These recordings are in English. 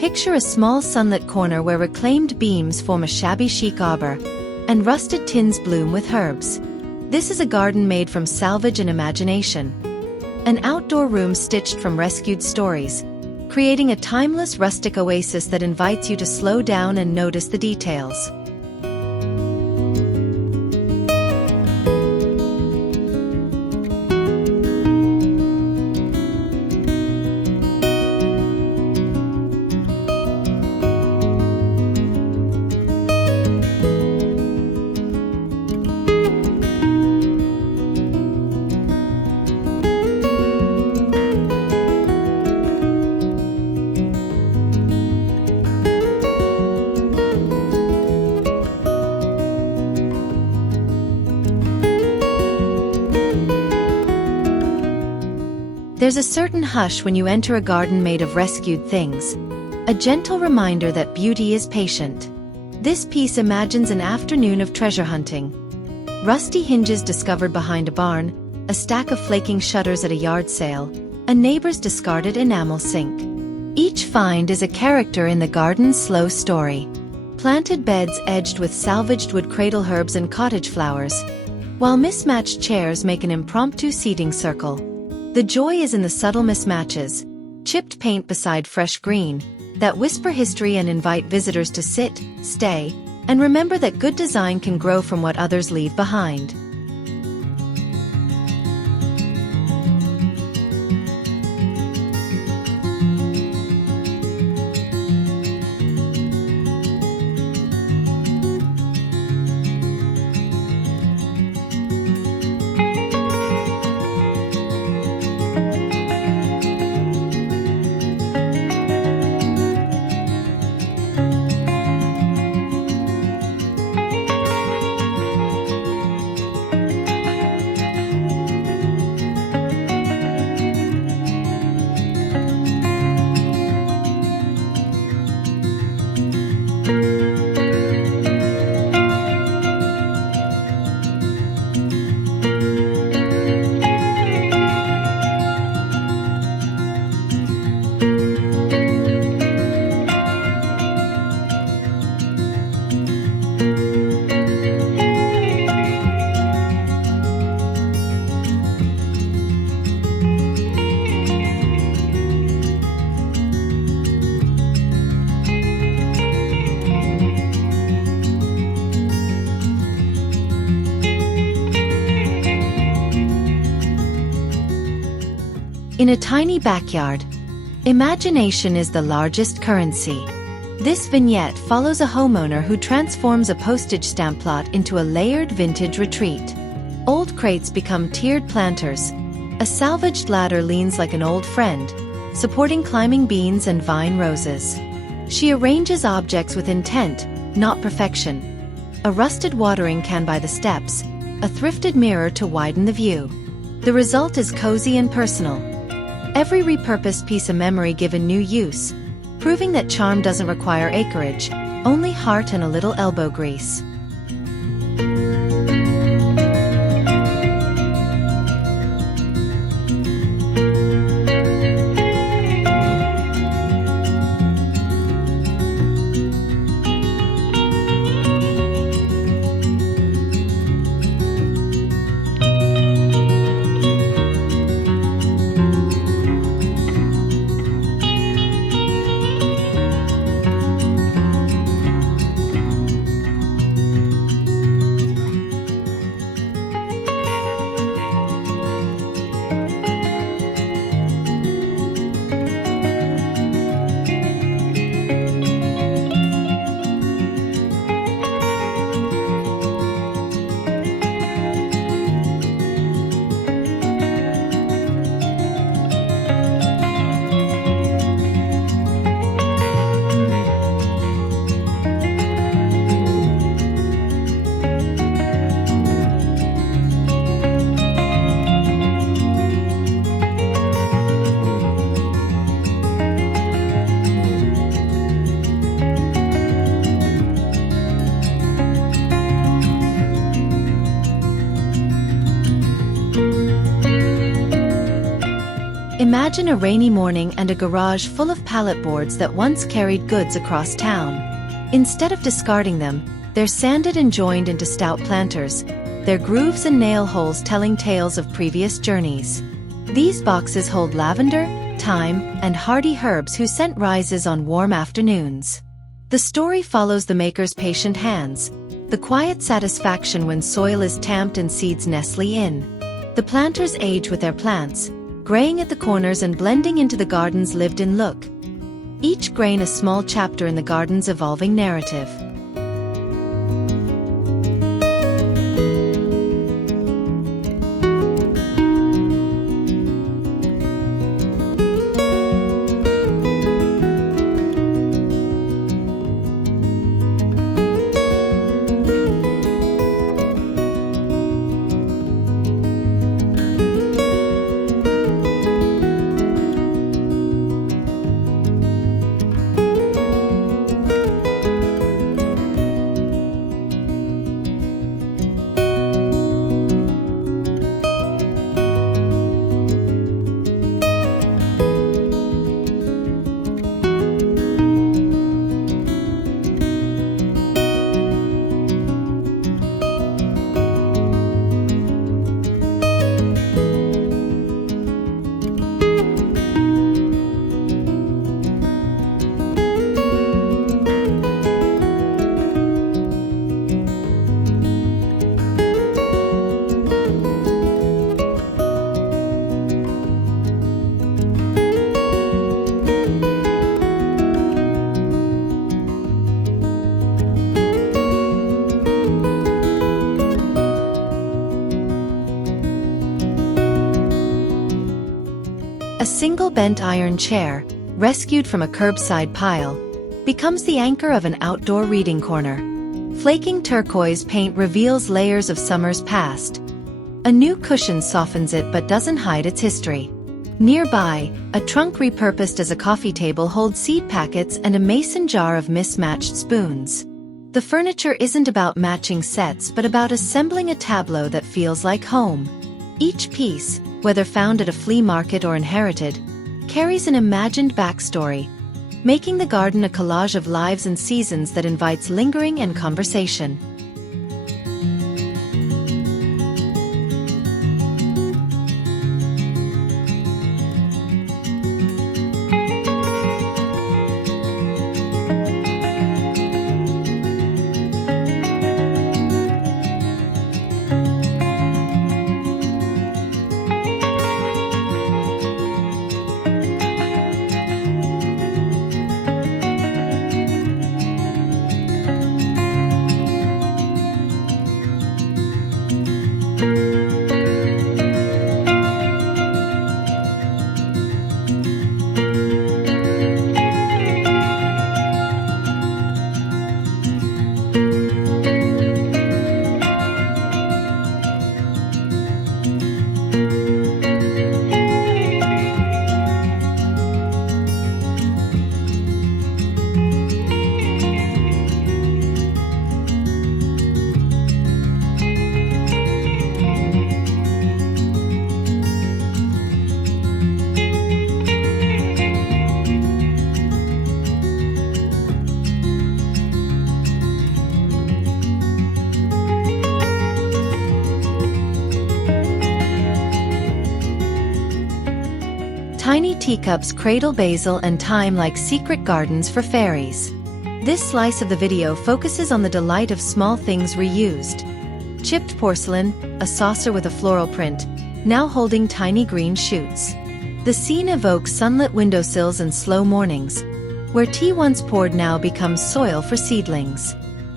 Picture a small sunlit corner where reclaimed beams form a shabby chic arbor, and rusted tins bloom with herbs. This is a garden made from salvage and imagination. An outdoor room stitched from rescued stories, creating a timeless rustic oasis that invites you to slow down and notice the details. There's a certain hush when you enter a garden made of rescued things, a gentle reminder that beauty is patient. This piece imagines an afternoon of treasure hunting. Rusty hinges discovered behind a barn, a stack of flaking shutters at a yard sale, a neighbor's discarded enamel sink. Each find is a character in the garden's slow story. Planted beds edged with salvaged wood cradle herbs and cottage flowers, while mismatched chairs make an impromptu seating circle. The joy is in the subtle mismatches, chipped paint beside fresh green, that whisper history and invite visitors to sit, stay, and remember that good design can grow from what others leave behind. In a tiny backyard, imagination is the largest currency. This vignette follows a homeowner who transforms a postage stamp plot into a layered vintage retreat. Old crates become tiered planters. A salvaged ladder leans like an old friend, supporting climbing beans and vine roses. She arranges objects with intent, not perfection. A rusted watering can by the steps, a thrifted mirror to widen the view. The result is cozy and personal. Every repurposed piece a memory given new use, proving that charm doesn't require acreage, only heart and a little elbow grease. Imagine a rainy morning and a garage full of pallet boards that once carried goods across town. Instead of discarding them, they're sanded and joined into stout planters, their grooves and nail holes telling tales of previous journeys. These boxes hold lavender, thyme, and hardy herbs whose scent rises on warm afternoons. The story follows the maker's patient hands, the quiet satisfaction when soil is tamped and seeds nestle in. The planters age with their plants, graying at the corners and blending into the garden's lived-in look. Each grain a small chapter in the garden's evolving narrative. A single bent iron chair, rescued from a curbside pile, becomes the anchor of an outdoor reading corner. Flaking turquoise paint reveals layers of summers past. A new cushion softens it but doesn't hide its history. Nearby, a trunk repurposed as a coffee table holds seed packets and a mason jar of mismatched spoons. The furniture isn't about matching sets but about assembling a tableau that feels like home. Each piece, whether found at a flea market or inherited, carries an imagined backstory, making the garden a collage of lives and seasons that invites lingering and conversation. Tiny teacups cradle basil and thyme like secret gardens for fairies. This slice of the video focuses on the delight of small things reused. Chipped porcelain, a saucer with a floral print, now holding tiny green shoots. The scene evokes sunlit windowsills and slow mornings, where tea once poured now becomes soil for seedlings.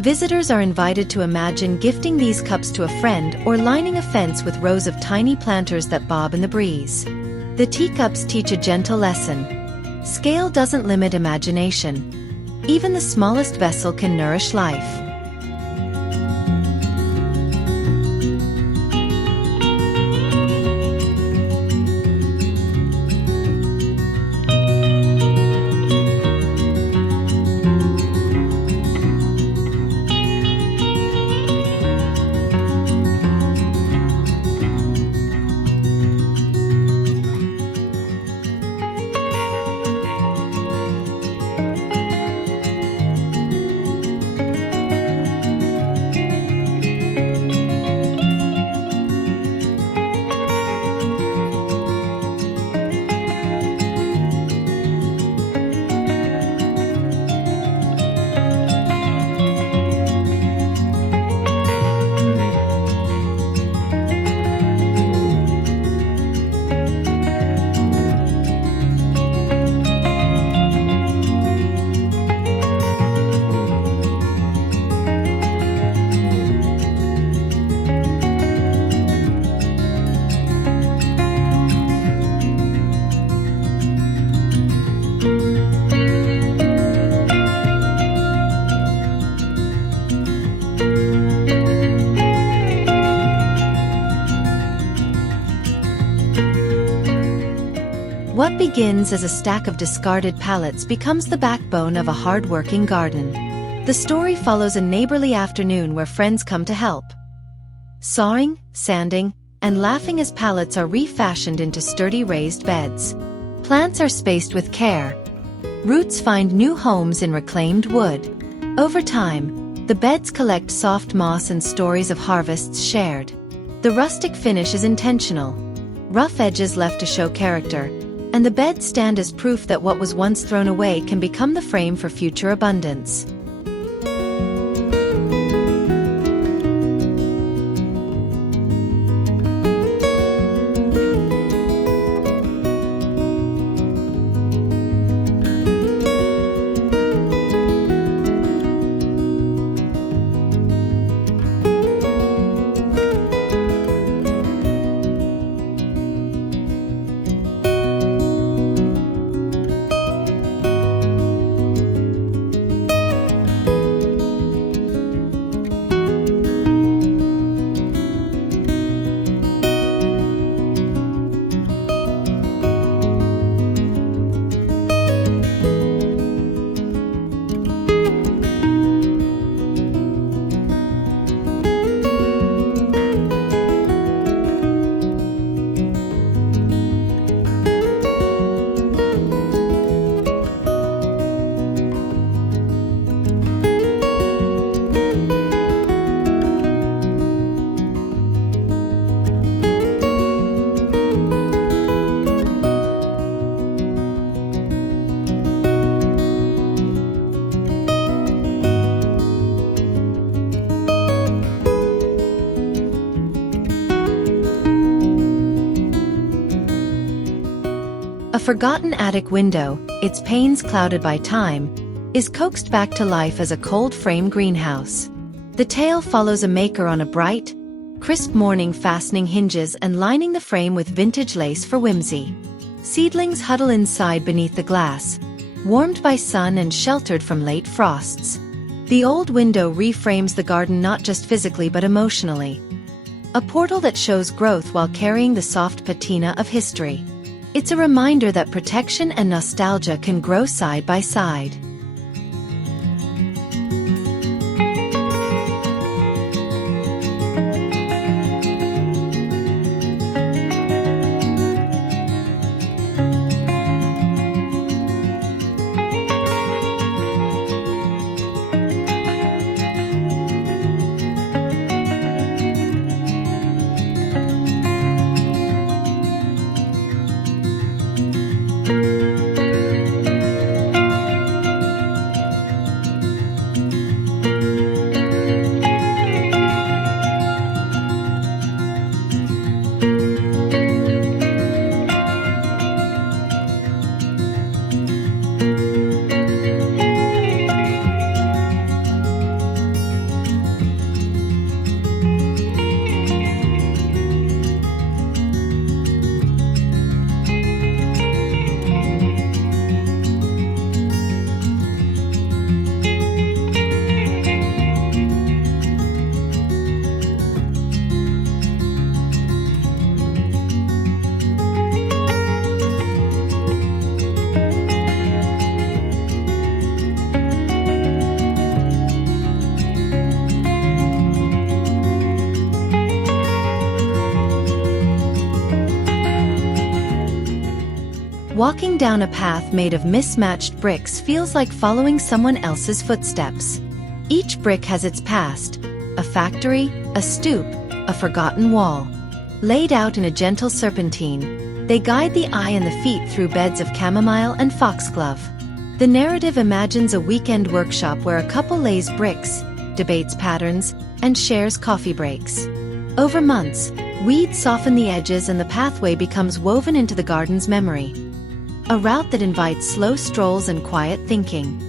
Visitors are invited to imagine gifting these cups to a friend or lining a fence with rows of tiny planters that bob in the breeze. The teacups teach a gentle lesson. Scale doesn't limit imagination. Even the smallest vessel can nourish life. begins as a stack of discarded pallets becomes the backbone of a hard-working garden. The story follows a neighborly afternoon where friends come to help, sawing, sanding, and laughing as pallets are refashioned into sturdy raised beds. Plants are spaced with care. Roots find new homes in reclaimed wood. Over time, the beds collect soft moss and stories of harvests shared. The rustic finish is intentional. Rough edges left to show character, and the beds stand as proof that what was once thrown away can become the frame for future abundance. A forgotten attic window, its panes clouded by time, is coaxed back to life as a cold-frame greenhouse. The tale follows a maker on a bright, crisp morning fastening hinges and lining the frame with vintage lace for whimsy. Seedlings huddle inside beneath the glass, warmed by sun and sheltered from late frosts. The old window reframes the garden not just physically but emotionally. A portal that shows growth while carrying the soft patina of history. It's a reminder that protection and nostalgia can grow side by side. Walking down a path made of mismatched bricks feels like following someone else's footsteps. Each brick has its past, a factory, a stoop, a forgotten wall. Laid out in a gentle serpentine, they guide the eye and the feet through beds of chamomile and foxglove. The narrative imagines a weekend workshop where a couple lays bricks, debates patterns, and shares coffee breaks. Over months, weeds soften the edges and the pathway becomes woven into the garden's memory. A route that invites slow strolls and quiet thinking.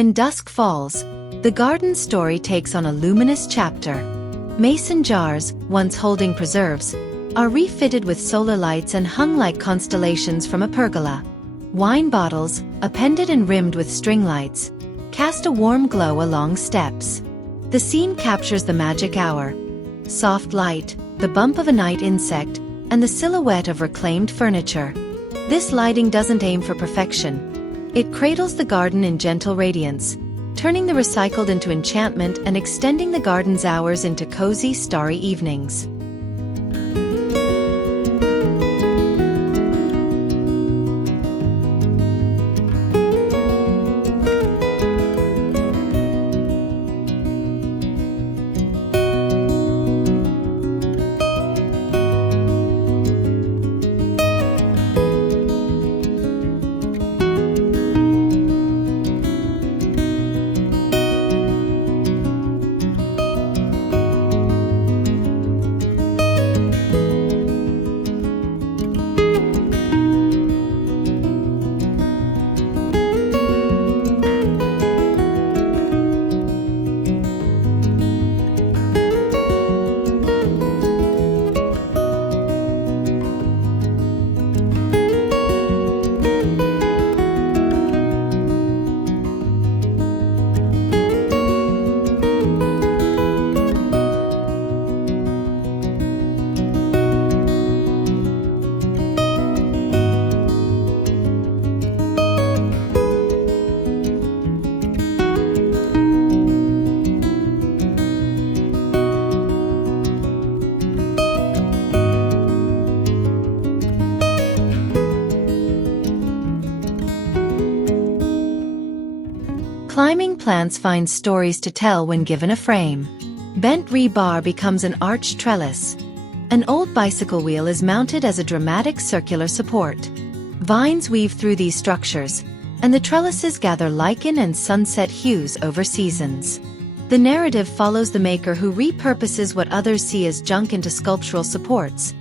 When dusk falls, the garden story takes on a luminous chapter. Mason jars, once holding preserves, are refitted with solar lights and hung like constellations from a pergola. Wine bottles, appended and rimmed with string lights, cast a warm glow along steps. The scene captures the magic hour. Soft light, the bump of a night insect, and the silhouette of reclaimed furniture. This lighting doesn't aim for perfection. It cradles the garden in gentle radiance, turning the recycled into enchantment and extending the garden's hours into cozy, starry evenings. Climbing plants find stories to tell when given a frame. Bent rebar becomes an arched trellis. An old bicycle wheel is mounted as a dramatic circular support. Vines weave through these structures, and the trellises gather lichen and sunset hues over seasons. The narrative follows the maker who repurposes what others see as junk into sculptural supports,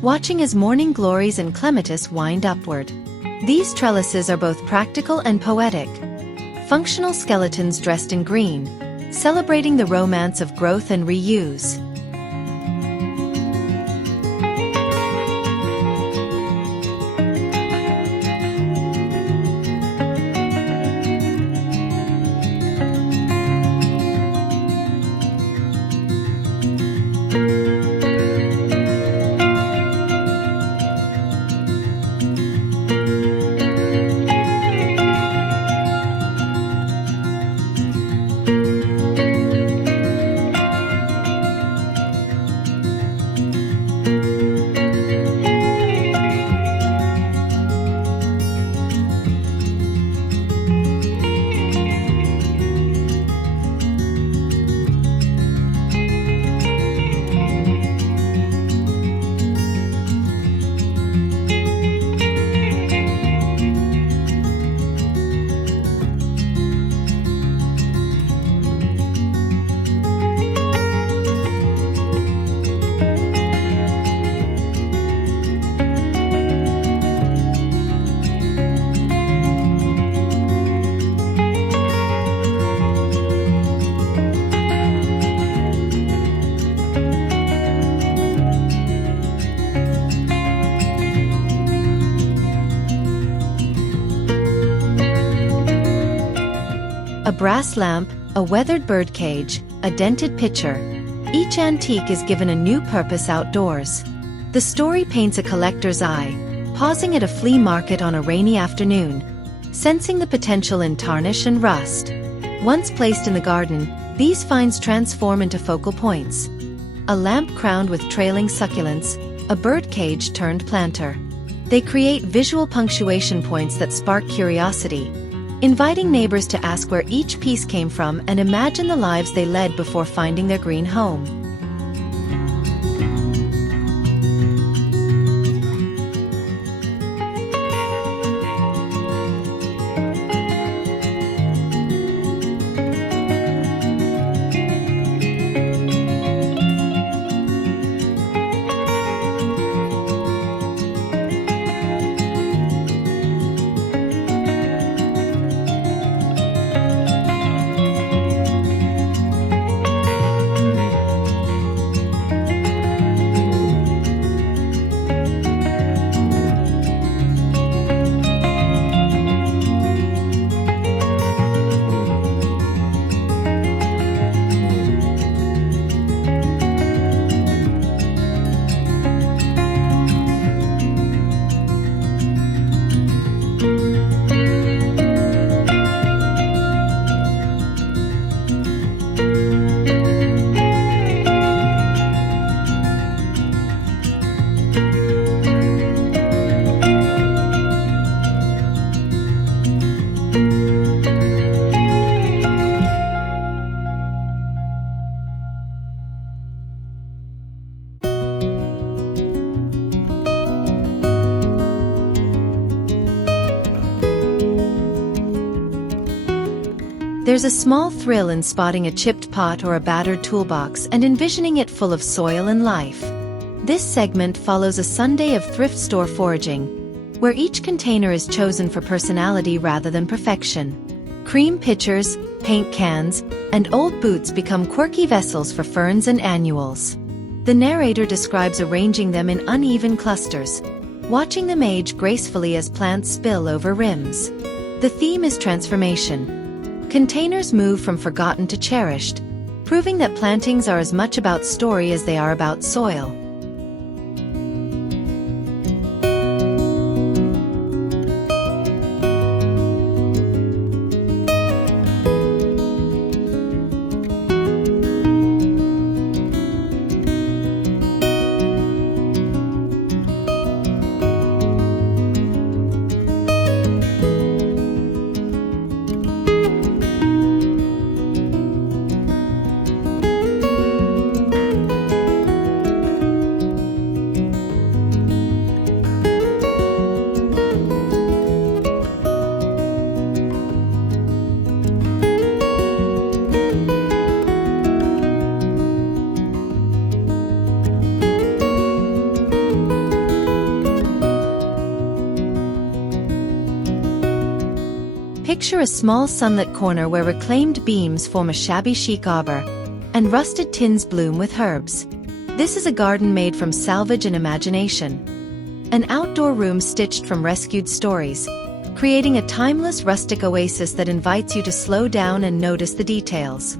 watching as morning glories and clematis wind upward. These trellises are both practical and poetic. Functional skeletons dressed in green, celebrating the romance of growth and reuse. A brass lamp, a weathered birdcage, a dented pitcher. Each antique is given a new purpose outdoors. The story paints a collector's eye, pausing at a flea market on a rainy afternoon, sensing the potential in tarnish and rust. Once placed in the garden, these finds transform into focal points. A lamp crowned with trailing succulents, a birdcage turned planter. They create visual punctuation points that spark curiosity, inviting neighbors to ask where each piece came from and imagine the lives they led before finding their green home. There's a small thrill in spotting a chipped pot or a battered toolbox and envisioning it full of soil and life. This segment follows a Sunday of thrift store foraging, where each container is chosen for personality rather than perfection. Cream pitchers, paint cans, and old boots become quirky vessels for ferns and annuals. The narrator describes arranging them in uneven clusters, watching them age gracefully as plants spill over rims. The theme is transformation. Containers move from forgotten to cherished, proving that plantings are as much about story as they are about soil. Picture a small sunlit corner where reclaimed beams form a shabby chic arbor, and rusted tins bloom with herbs. This is a garden made from salvage and imagination. An outdoor room stitched from rescued stories, creating a timeless rustic oasis that invites you to slow down and notice the details.